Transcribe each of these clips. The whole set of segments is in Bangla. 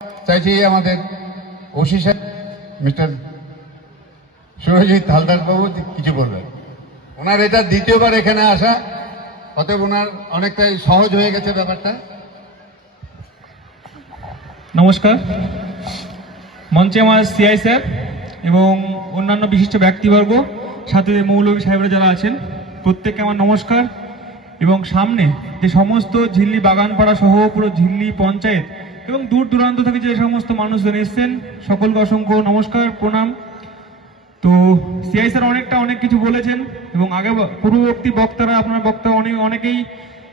চাইছি আমাদের ওসি সাহেব মিস্টার সুরজিৎ হালদার বাবু কিছু বলবেন। ওনার এটা দ্বিতীয়বার এখানে আসা, অতএব ওনার অনেকটাই সহজ হয়ে গেছে ব্যাপারটা। নমস্কার, মঞ্চে আমার সিআই স্যার এবং অন্যান্য বিশিষ্ট ব্যক্তিবর্গ, সাথে মৌলভী সাহেবরা যারা আছেন, প্রত্যেককে আমার নমস্কার। এবং সামনে যে সমস্ত ঝিল্লি বাগানপাড়া সহ পুরো ঝিল্লি পঞ্চায়েত এবং দূর দূরান্ত থেকে যে সমস্ত মানুষজন এসছেন, সকলকে অসংখ্য নমস্কার, প্রণাম। তো সিআই স্যার অনেক কিছু বলেছেন এবং আগে পূর্ববর্তী বক্তারা, আপনার বক্তা অনেকেই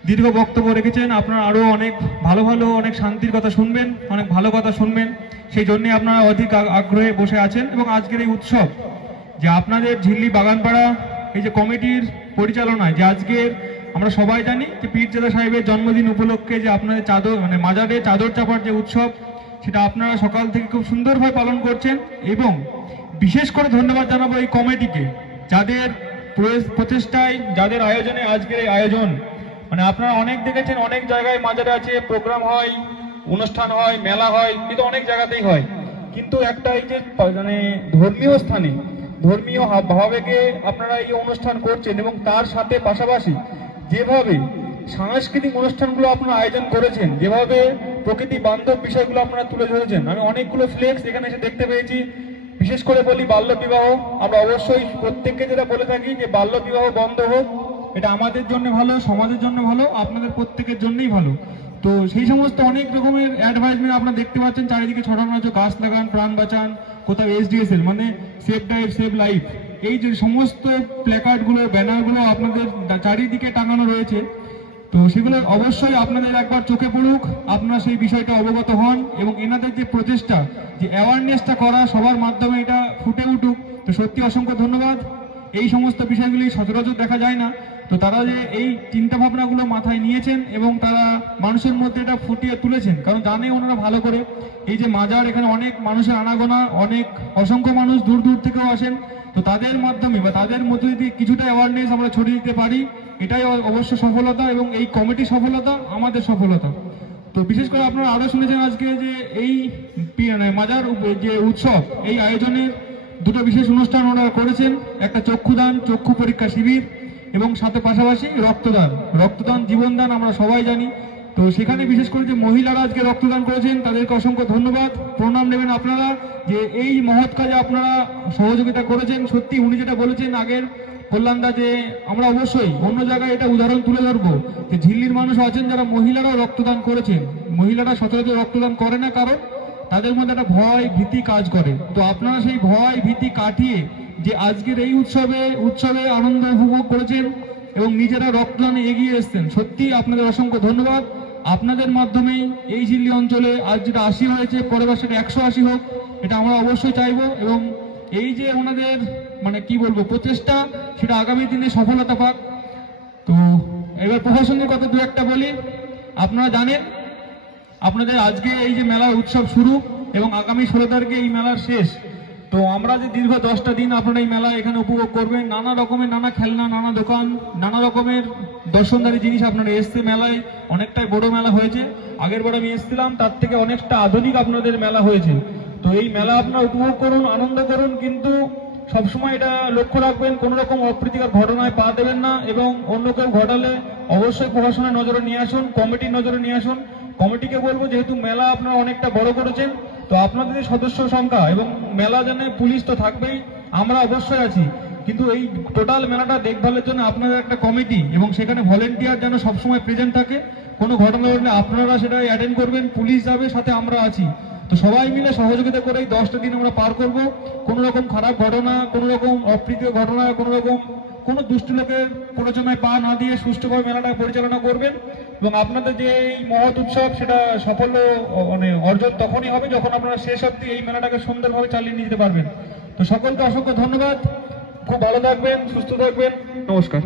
দীর্ঘ বক্তব্য রেখেছেন। আপনারা আরও অনেক ভালো অনেক শান্তির কথা শুনবেন, অনেক ভালো কথা শুনবেন, সেই জন্যে আপনারা অধিক আগ্রহে বসে আছেন। এবং আজকের এই উৎসব যে আপনাদের ঝিল্লি বাগানপাড়া এই যে কমিটির পরিচালনায়, যে আজকের আমরা সবাই জানি যে পীরজাদা সাহেবের জন্মদিন উপলক্ষে যে আপনাদের মাজারে চাদর চাপার যে উৎসব, সেটা আপনারা সকাল থেকে খুব সুন্দরভাবে পালন করছেন। এবং বিশেষ করে ধন্যবাদ জানাবো এই কমিটিকে, যাদের প্রচেষ্টায়, যাদের আয়োজনে আজকের এই আয়োজন। আপনারা অনেক দেখেছেন, অনেক জায়গায় মাজারে আছে প্রোগ্রাম হয়, অনুষ্ঠান হয়, মেলা হয়, কিন্তু অনেক জায়গাতেই হয়, কিন্তু একটা এই যে ধর্মীয় স্থানে ধর্মীয় ভাবাবেগে আপনারা এই অনুষ্ঠান করছেন এবং তার সাথে পাশাপাশি যেভাবে সাংস্কৃতিক অনুষ্ঠানগুলো আপনারা আয়োজন করেছেন, যেভাবে প্রকৃতি বান্ধব বিষয়গুলো আপনারা তুলে ধরেছেন। আমি অনেকগুলো ফ্লেক্স এখানে এসে দেখতে পেয়েছি। বিশেষ করে বলি বাল্য বিবাহ, আমরা অবশ্যই প্রত্যেককে যেটা বলে থাকি যে বাল্য বিবাহ বন্ধ হোক, এটা আমাদের জন্য ভালো, সমাজের জন্য ভালো, আপনাদের প্রত্যেকের জন্যই ভালো। তো সেই সমস্ত অনেক রকমের অ্যাডভাইসমেন্ট আপনারা দেখতে পাচ্ছেন চারিদিকে ছড়ানো আছে, গাছ লাগান, প্রাণ বাঁচান, কোথাও SDSL মানে সেভ লাইফ সেভ লাইফ, এই যে সমস্ত প্ল্যাকার্ডগুলো, ব্যানারগুলো আপনাদের চারিদিকে টাঙানো রয়েছে। তো সেগুলো অবশ্যই আপনাদের একবার চোখে পড়ুক, আপনারা সেই বিষয়টা অবগত হন এবং এনাদের যে প্রচেষ্টা, যে অ্যাওয়ারনেসটা করা সবার মাধ্যমে এটা ফুটে উঠুক। তো সত্যি অসংখ্য ধন্যবাদ। এই সমস্ত বিষয়গুলি সচরাচর দেখা যায় না, তো তারা যে এই চিন্তা ভাবনাগুলো মাথায় নিয়েছেন এবং তারা মানুষের মধ্যে এটা ফুটিয়ে তুলেছেন, কারণ জানে ওনারা ভালো করে এই যে মাজার, এখানে অনেক মানুষের আনাগোনা, অনেক অসংখ্য মানুষ দূর থেকেও আসেন। তো তাদের মাধ্যমে বা তাদের মধ্যে যদি কিছুটা অ্যাওয়ারনেস আমরা ছড়িয়ে দিতে পারি, এটাই অবশ্য সফলতা এবং এই কমিটির সফলতা, আমাদের সফলতা। তো বিশেষ করে আপনারা আরো শুনেছেন আজকে যে এই মাজার যে উৎসব, এই আয়োজনের দুটো বিশেষ অনুষ্ঠান ওনারা করেছেন, একটা চক্ষুদান, চক্ষু পরীক্ষা শিবির এবং সাথে পাশাপাশি রক্তদান জীবনদান, আমরা সবাই জানি। তো সেখানে বিশেষ করে যে মহিলারা আজকে রক্তদান করেছেন, তাদেরকে অসংখ্য ধন্যবাদ, প্রণাম নেবেন আপনারা, যে এই মহৎ কাজে আপনারা সহযোগিতা করেছেন। সত্যি উনি যেটা বলেছেন আগের কল্যাণদা, যে আমরা অবশ্যই অন্য জায়গায় এটা উদাহরণ তুলে ধরবো, যে ঝিল্লির মানুষ আছেন যারা মহিলারাও রক্তদান করেছেন। মহিলারা সচরাচর রক্তদান করে না, কারণ তাদের মধ্যে একটা ভয় ভীতি কাজ করে। তো আপনারা সেই ভয় ভীতি কাটিয়ে যে আজকের এই উৎসবে আনন্দ উপভোগ করেছেন এবং নিজেরা রক্তদানে এগিয়ে এসছেন, সত্যি আপনাদের অসংখ্য ধন্যবাদ। আপনাদের মাধ্যমেই এই ঝিল্লি অঞ্চলে আজ যেটা 80 হয়েছে, পরের বার সেটা 180 হোক, এটা আমরা অবশ্যই চাইবো। এবং এই যে ওনাদের কি বলবো প্রচেষ্টা, সেটা আগামী দিনে সফলতা পাক। তো এবার প্রশাসনের কথা দু একটা বলি। আপনারা জানেন আপনাদের আজকে এই যে মেলার উৎসব শুরু এবং আগামী 16 তারিখে এই মেলার শেষ। তো আমরা যে দীর্ঘ 10টা দিন আপনারা এই মেলা এখানে উপভোগ করবেন, নানা রকমের নানা খেলনা, নানা দোকান, নানা রকমের দর্শনদারী জিনিস আপনারা এসছে। মেলায় অনেকটাই বড় মেলা হয়েছে, আগের বার আমি এসেছিলাম তার থেকে অনেকটা আধুনিক আপনাদের মেলা হয়েছে। তো এই মেলা আপনারা উপভোগ করুন, আনন্দ করুন, কিন্তু সবসময় এটা লক্ষ্য রাখবেন কোনো রকম অপ্রীতিকর ঘটনায় পা দেবেন না এবং অন্য কেউ ঘটালে অবশ্যই প্রশাসনের নজরে নিয়ে আসুন, কমিটির নজরে নিয়ে আসুন। কমিটিকে বলবো, যেহেতু মেলা আপনারা অনেকটা বড় করেছেন, তো আপনাদের সদস্য সংখ্যা এবং মেলা জানে পুলিশ তো থাকবেই, আমরা অবশ্যই আছি, কিন্তু এই টোটাল মেলাটা দেখভালের জন্য আপনাদের একটা কমিটি এবং সেখানে ভলেন্টিয়ার যেন সবসময় প্রেজেন্ট থাকে। কোনো ঘটনা ঘটলে আপনারা সেটা অ্যাটেন্ড করবেন, পুলিশ যাবে, সাথে আমরা আছি। তো সবাই মিলে সহযোগিতা করে এই 10টা দিন আমরা পার করব। কোনো রকম খারাপ ঘটনা, কোনো রকম অপ্রীতিকর ঘটনা, কোনো দুষ্ট লোকের প্ররোচনায় পা না দিয়ে সুষ্ঠুভাবে মেলাটা পরিচালনা করবেন। এবং আপনাদের যে এই মহৎ উৎসব, সেটা সাফল্য অর্জন তখনই হবে যখন আপনারা শেষ অবধি এই মেলাটাকে সুন্দরভাবে চালিয়ে নিয়ে যেতে পারবেন। তো সকলকে অসংখ্য ধন্যবাদ, খুব ভালো থাকবেন, সুস্থ থাকবেন, নমস্কার।